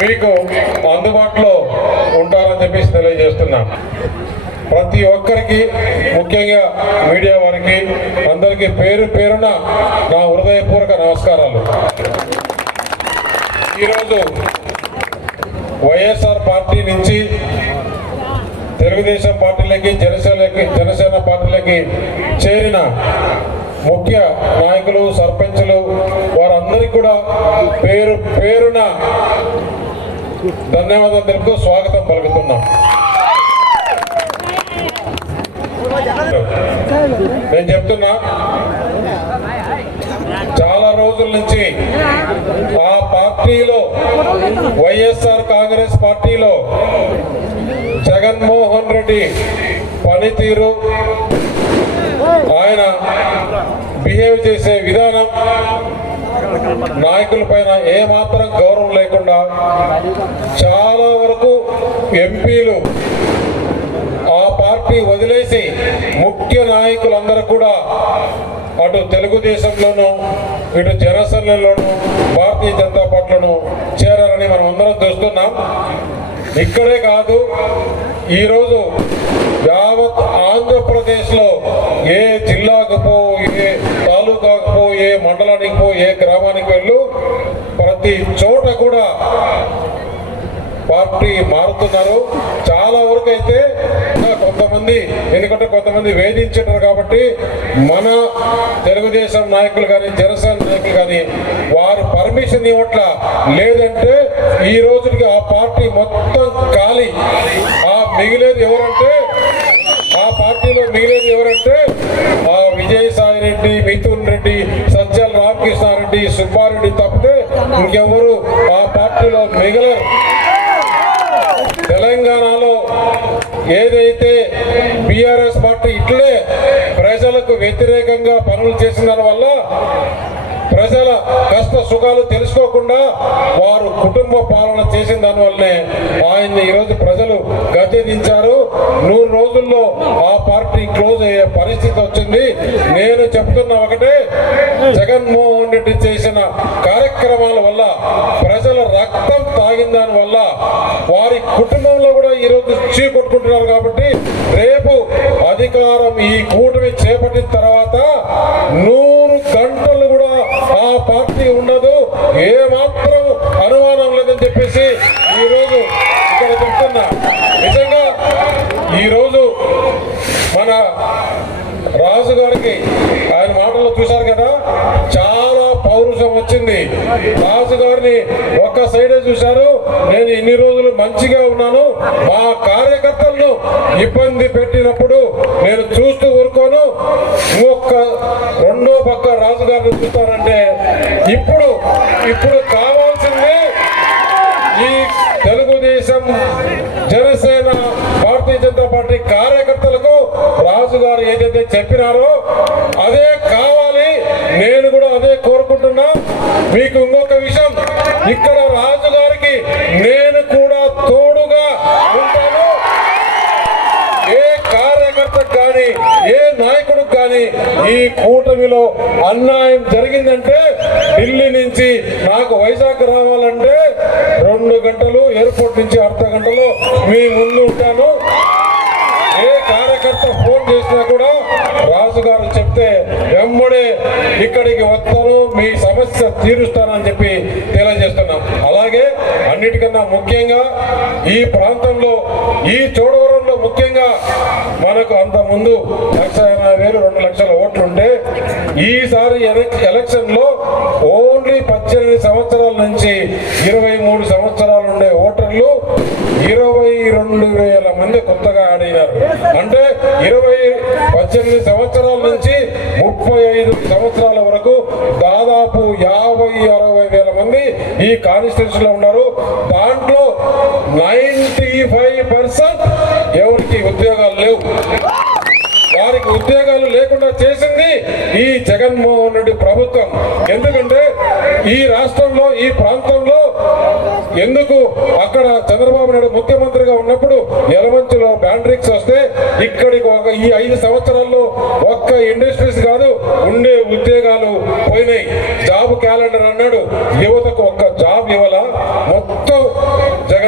మీకు అందుబాటులో ఉంటారని చెప్పేసి తెలియజేస్తున్నాం. ప్రతి ఒక్కరికి ముఖ్యంగా మీడియా వారికి అందరికీ పేరు పేరున నా హృదయపూర్వక నమస్కారాలు. ఈరోజు వైఎస్ఆర్ పార్టీ నుంచి తెలుగుదేశం పార్టీలకి జనసేనకి జనసేన పార్టీలకి చేరిన ముఖ్య నాయకులు సర్పంచులు వారందరికీ కూడా పేరు పేరున ధన్యవాదాలు తెలుపుతూ స్వాగతం పలుకుతున్నాం. నేను చెప్తున్నా చాలా రోజుల నుంచి ఆ పార్టీలో వైఎస్ఆర్ కాంగ్రెస్ పార్టీలో జగన్మోహన్ రెడ్డి పనితీరు ఆయన బిహేవ్ చేసే విధానం నాయకుల పైన ఏమాత్రం గౌరవం లేకుండా చాలా వరకు ఎంపీలు ఆ పార్టీ వదిలేసి ముఖ్య నాయకులందరూ కూడా అటు తెలుగుదేశంలోనూ ఇటు జనసేనలోనూ భారతీయ జనతా పార్టీలోనూ చేరారని మనం అందరం చూస్తున్నాం. ఇక్కడే కాదు ఈరోజు యావత్ ఆంధ్రప్రదేశ్లో ఏ జిల్లాకు పో మండలానికి పో ఏ గ్రామానికి వెళ్ళు. ప్రతి చోట కూడా పార్టీ మారుతున్నారు. చాలా వరకు అయితే కొంతమంది ఎందుకంటే కొంతమంది వేధించారు కాబట్టి మన తెలుగుదేశం నాయకులు కానీ జనసేన నాయకులు కానీ వారు పర్మిషన్ ఇవ్వట్ల లేదంటే ఈ రోజుకి ఆ పార్టీ మొత్తం ఖాళీ. ఆ మిగిలేదు ఎవరంటే ఆ పార్టీలో మిగిలేదు ఎవరంటే ఆ విజయసాయి రెడ్డి మిథున్ రెడ్డి సజ్జల రామకృష్ణారెడ్డి సుబ్బారెడ్డి తప్పితే ఇంకెవరు ఆ పార్టీలో మిగలరు. తెలంగాణలో ఏదైతే బీఆర్ఎస్ పార్టీ ఇట్లే ప్రజలకు వ్యతిరేకంగా పనులు చేసిన వల్ల ప్రజల కష్ట సుఖాలు తెలుసుకోకుండా వారు కుటుంబ పాలన చేసిన దానివల్లనే ఆయన్ని ఈరోజు ప్రజలు గద్దెదించారు నూరు రోజుల్లో ఆ పార్టీ క్లోజ్ అయ్యే పరిస్థితి వచ్చింది. నేను చెప్తున్న ఒకటే జగన్మోహన్ రెడ్డి చేసిన కార్యక్రమాల వల్ల ప్రజల రక్తం తాగిన దాని వల్ల వారి కుటుంబంలో కూడా ఈరోజు చీకొట్టుకుంటున్నారు కాబట్టి రేపు అధికారం ఈ కూటమి చేపట్టిన తర్వాత నూరు పార్టీ ఉండదు ఏ మాత్రం అనుమానం లేదని చెప్పేసి ఈరోజు ఇక్కడ చెప్తున్నా నిజంగా ఈరోజు మన రాజు గారికి ఆయన మాటల్లో చూశారు కదా ప్రభుత్వం వచ్చింది. రాజు గారిని ఒక్క సైడే చూశారు. నేను ఇన్ని రోజులు మంచిగా ఉన్నాను. మా కార్యకర్తలను ఇబ్బంది పెట్టినప్పుడు నేను చూస్తూ ఊరుకోను. ఒక్క రెండో పక్క రాజు గారిని చూస్తారంటే ఇప్పుడు ఇప్పుడు కావాల్సింది ఈ తెలుగుదేశం జనసేన భారతీయ జనతా పార్టీ కార్యకర్తలకు రాజు గారు ఏదైతే చెప్పినారో అదే కావాలి. నేను కూడా మీకు ఇంకొక విషయం. ఇక్కడ రాజుగారికి నేను కూడా తోడుగా ఉంటాను. ఏ కార్యకర్తకు కానీ ఏ నాయకుడికి కానీ ఈ కూటమిలో అన్యాయం జరిగిందంటే ఢిల్లీ నుంచి నాకు వైజాగ్ రావాలంటే రెండు గంటలు ఎయిర్పోర్ట్ నుంచి అర్ధ గంటలో మీ ముందు ఉంటాను. ఏ కార్యకర్త ఫోన్ చేసినా కూడా రాజుగారు చెప్తే వెంబడే ఇక్కడికి వస్తా సమస్య తీరుస్తానని చెప్పి తెలియజేస్తున్నాం. అలాగే అన్నిటికన్నా ముఖ్యంగా ఈ ప్రాంతంలో ఈ చోడవరంలో ముఖ్యంగా మనకు అంత ముందు లక్ష ఎనభై వేలు రెండు లక్షల ఓట్లుంటే ఈసారి ఎలక్షన్లో ఓన్లీ పద్దెనిమిది సంవత్సరాల నుంచి ఇరవై మూడు సంవత్సరాలు ఉండే ఓటర్లు ఇరవై రెండు వేల మంది కొత్తగా ఆడినారు. అంటే ఇరవై పద్దెనిమిది సంవత్సరాల నుంచి ముప్పై ఐదు సంవత్సరాల వరకు దాదాపు యాభై అరవై వేల మంది ఈ కాన్స్టిట్యూషన్లో ఉన్నారు. దాంట్లో నైన్టీ ఫైవ్ పర్సెంట్ ఎవరికి ఉద్యోగాలు లేవు. వారికి ఉద్యోగాలు లేకుండా చేసింది ఈ జగన్మోహన్ రెడ్డి ప్రభుత్వం. ఎందుకంటే ఈ రాష్ట్రంలో ఈ ప్రాంతంలో ఎందుకు అక్కడ చంద్రబాబు నాయుడు ముఖ్యమంత్రిగా ఉన్నప్పుడు ఎలమంచిలో బ్యాండ్రిక్స్ వస్తే ఇక్కడికి ఒక ఈ ఐదు సంవత్సరాల్లో ఒక్క ఇండస్ట్రీస్ కాదు ఉండే ఉద్యోగాలు పోయినాయి. జాబ్ క్యాలెండర్ అన్నాడు. యువతకు ఒక్క జాబ్ ఇవ్వాల? మొత్తం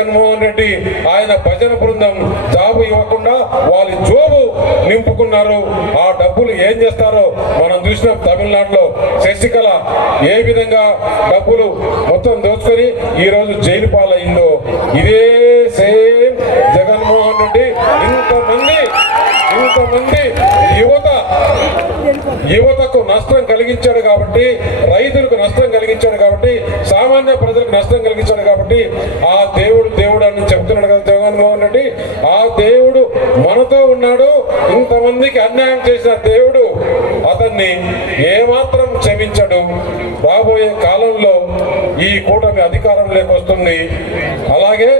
జగన్మోహన్ రెడ్డి ఆయన భజన బృందం జాబు ఇవ్వకుండా వాళ్ళ జోబు నింపుకున్నారు. ఆ డబ్బులు ఏం చేస్తారో మనం చూసినాం తమిళనాడులో. శశికళ ఏ విధంగా డబ్బులు మొత్తం దోచుకొని ఈ రోజు జైలు పాలైందో. ఇదే సేమ్ జగన్మోహన్ రెడ్డి. ఇంతమంది ఇంతమంది యువతకు నష్టం కలిగించాడు కాబట్టి రైతులకు నష్టం కలిగించాడు కాబట్టి సామాన్య ప్రజలకు నష్టం కలిగించాడు కాబట్టి ఆ దేవుడు దేవుడు అని చెప్తున్నాడు కదా జగన్మోహన్ రెడ్డి. ఆ దేవుడు మనతో ఉన్నాడు ఇంతమందికి అన్యాయం చేసిన దేవుడు అతన్ని ఏమాత్రం క్షమించడు. రాబోయే కాలంలో ఈ కూటమి అధికారంలోకి వస్తుంది. అలాగే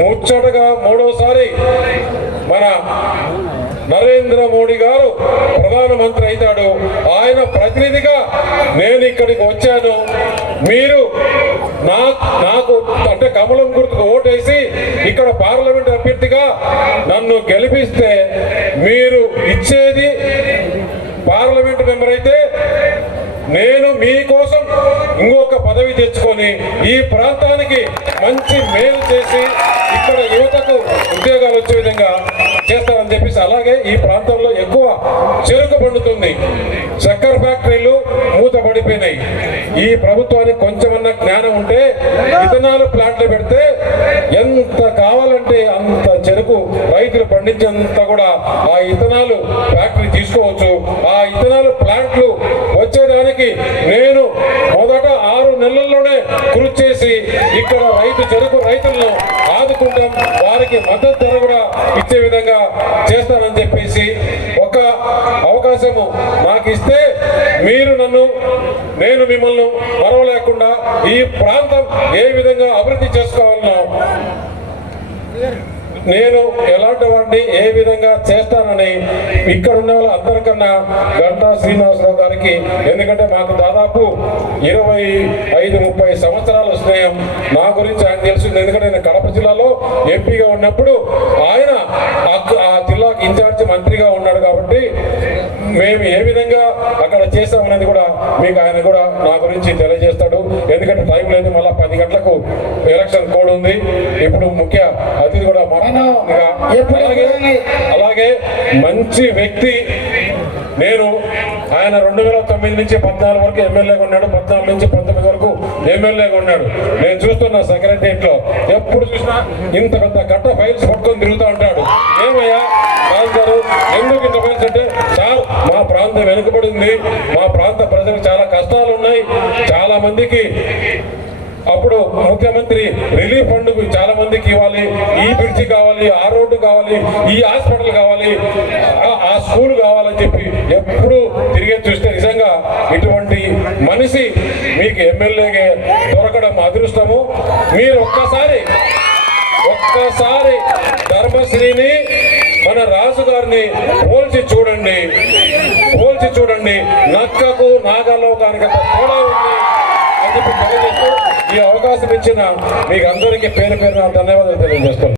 ముచ్చటగా మూడోసారి మన నరేంద్ర మోడీ గారు ప్రధానమంత్రి అవుతాడు. ఆయన ప్రతినిధిగా నేను ఇక్కడికి వచ్చాను. మీరు నా నాకు అంటే కమలం గుర్తుకు ఓటేసి ఇక్కడ పార్లమెంట్ అభ్యర్థిగా నన్ను గెలిపిస్తే మీరు ఇచ్చేది పార్లమెంట్ మెంబర్ అయితే నేను మీకోసం ఇంకొక పదవి తెచ్చుకొని ఈ ప్రాంతానికి మంచి మేలు చేసి ఇక్కడ యువతకు ఉద్యోగాలు వచ్చే విధంగా అలాగే ఈ ప్రాంతంలో ఎక్కువ చెరుకు పండుతుంది. చక్కెర ఫ్యాక్టరీలు మూతపడిపోయినాయి ఈ ప్రభుత్వానికి కొంచెమన్నా జ్ఞానం ఉంటే ఇథనాల్ ప్లాంట్లు పెడితే ఎంత కావాలంటే అంత చెరుకు రైతులు పండించేంత కూడా ఆ ఇథనాల్ ఫ్యాక్టరీ తీసుకోవచ్చు. ఆ ఇథనాల్ ప్లాంట్లు వచ్చేదానికి నేను మొదట ఆరు నెలల్లోనే కృషి చేసి ఇక్కడ రైతు చెరుకు రైతులను వారికి మద్దతు ధర కూడా ఇచ్చే విధంగా చేస్తానని చెప్పేసి ఒక అవకాశము నాకు ఇస్తే మీరు నన్ను నేను మిమ్మల్ని మరవలేకుండా ఈ ప్రాంతం ఏ విధంగా అభివృద్ధి చేసుకోవాలనో నేను ఎలాంటి వాడిని ఏ విధంగా చేస్తానని ఇక్కడ ఉన్న వాళ్ళ అందరికన్నా గంటా శ్రీనివాసరావు గారికి ఎందుకంటే మాకు దాదాపు ఇరవై ఐదు ముప్పై సంవత్సరాల స్నేహం నా గురించి ఆయన తెలిసింది. ఎందుకంటే నేను కడప జిల్లాలో ఎంపీగా ఉన్నప్పుడు ఆయన ఆ జిల్లాకు ఇన్ఛార్జ్ మంత్రిగా ఉన్న మేము ఏ విధంగా అక్కడ చేస్తామనేది కూడా మీకు ఆయన కూడా నా గురించి తెలియజేస్తాడు. ఎందుకంటే టైం లేదు మళ్ళీ పది గంటలకు ఎలక్షన్ కోడ్ ఉంది. ఇప్పుడు ముఖ్య అతిథి కూడా అలాగే అలాగే మంచి వ్యక్తి నేను ఆయన రెండు వేల తొమ్మిది నుంచి పద్నాలుగు వరకు ఎమ్మెల్యేగా ఉన్నాడు. పద్నాలుగు నుంచి పంతొమ్మిది వరకు ఎమ్మెల్యేగా ఉన్నాడు. నేను చూస్తున్నా సెక్రటరియట్లో ఎప్పుడు చూసినా ఇంత పెద్ద కట్ట ఫైల్స్ పట్టుకొని తిరుగుతూ ఉంటాడు. ఏమయ్యా రాజు గారు ఎందుకు ఇంత ఫైల్స్ అంటే సార్ మా ప్రాంతం ఉంది మా ప్రాంత ప్రజలకు చాలా కష్టాలు ఉన్నాయి చాలా మందికి అప్పుడు ముఖ్యమంత్రి రిలీఫ్ ఫండ్ చాలా మందికి ఇవ్వాలి. ఈ బ్రిడ్జి కావాలి ఆ రోడ్డు కావాలి ఈ హాస్పిటల్ కావాలి ఆ- ఆ స్కూల్ కావాలని చెప్పి ఎప్పుడు తిరిగి చూస్తే నిజంగా ఇటువంటి మనిషి మీకు ఎమ్మెల్యేగా దొరకడం అదృష్టము. మీరు ఒక్కసారి ఒక్కసారి ధర్మశ్రీని మన రాజు గారిని పోల్చి చూడండి. పోల్చి చూడండి. నక్కకు నాగలోకానికి అంత తేడా ఉంది అని చెప్పి తెలియజేస్తూ ఈ అవకాశం ఇచ్చిన మీకు అందరికీ పేరు పేరు ధన్యవాదాలు తెలియజేస్తున్నాను.